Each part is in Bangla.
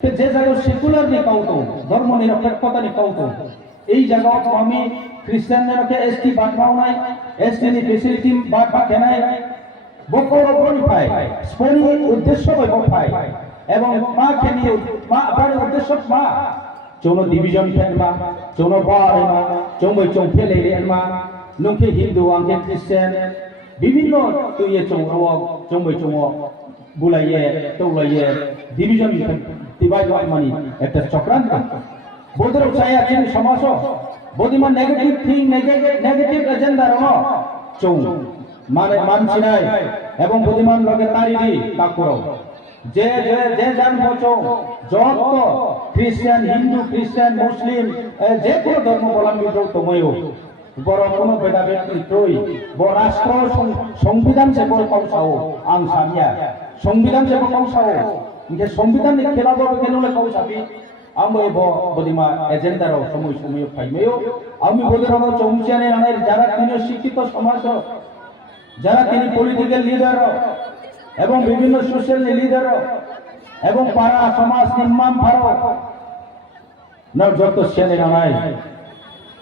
যে জায়গায় সেকুলার নি কাউতো ধর্ম নিরপেক্ষতা নি কাউতো এই জায়গায় আমি খ্রিস্টানদেরকে এসটি বাটমাও নাই এসটি নি ফেসিলিটি বাট কেনাই বকর বনি পাই স্পনি উদ্দেশ্য বই পাই এবং মা কেনি মা বাড়ি উদ্দেশ্য মা চৌনো ডিভিশন ফেলমা চৌনো বাড়মা চৌবই চৌফেলে এনমা নংকে হিন্দু আংকে খ্রিস্টান বিভিন্ন তুইয়ে চৌবই চৌমো বুলাইয়ে তৌলাইয়ে ডিভিশন ডিভাইড মানি একটা চক্রান্ত বোধের চাই আছে সমাজ বদিমান নেগেটিভ থিং নেগেটিভ এজেন্ডা রং চৌ মানে মানছি নাই এবং বদিমান লগে তারিরি কাকুর যে যে যে জান বচো যত খ্রিস্টান হিন্দু খ্রিস্টান মুসলিম যে কোনো ধর্মাবলম্বী তোময়ও বড় কোনো ভেদাভেদ তুই বড় রাষ্ট্র সংবিধান সে বড় কৌশাও আং সামিয়া সংবিধান সে কৌশাও যে সংবিধান খেলা বড় কেন কৌশাবি আমি বদিমা এজেন্ডার সময় সময় ফাইমেও আমি বদের চৌমচিয়ানে রানের যারা তিনি শিক্ষিত সমাজ যারা তিনি পলিটিক্যাল লিডার এবং বিভিন্ন সোশ্যাল লিডার এবং পাড়া সমাজ নির্মাণ ভারত যত সেনে রানাই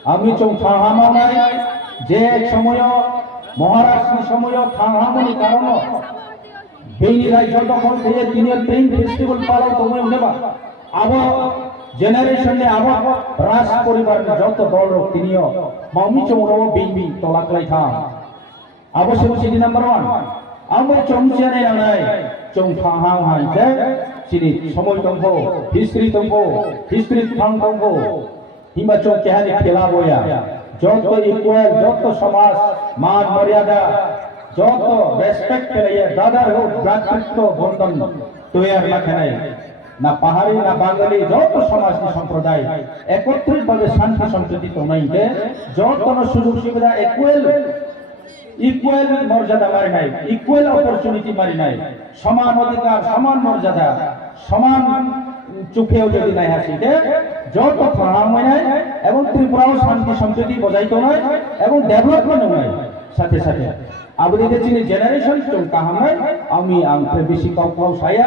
আমি চৌ থাহামা নাই যে সময় মহারাষ্ট্র সময় থাহামনি কারণ বেইনি রাজ্য দখল থেকে তিনি বেইন ফেস্টিভ্যাল পালন তোমায় নেবা আবো জেনারেশনে আবো রাজ পরিবার যত দল তিনিও মামি চৌরাও বেইনি তলাকলাই থাম আবো সেটি নাম্বার 1 আমি চৌমচিয়ানে রানাই চৌ থাহাং হাইতে সিনি সময় দংগো হিস্ট্রি থাং দংগো হিমাচল কেহানি খেলা বয়া যত ইকুয়াল যত সমাজ মান মর্যাদা যত রেসপেক্ট পেয়ে দাদার হোক ভ্রাতৃত্ব বন্ধন তৈয়ার রাখে না পাহাড়ি না বাঙালি যত সমাজ সম্প্রদায় একত্রিত ভাবে শান্তি সম্প্রীতি তোনাইতে যত সুযোগ সুবিধা ইকুয়াল মর্যাদা মারি নাই ইকুয়াল অপরচুনিটি মারি নাই সমান অধিকার সমান মর্যাদা সমান চোখেও যদি নাই হাসিতে যত থাম নাই এবং ত্রিপুরাও শান্তি সম্প্রীতি বজাইতো নয় এবং ডেভেলপমেন্টও নয় সাথে সাথে আবু দেখেছি জেনারেশন চৌ কাহাম নাই আমি বেশি কম সায়া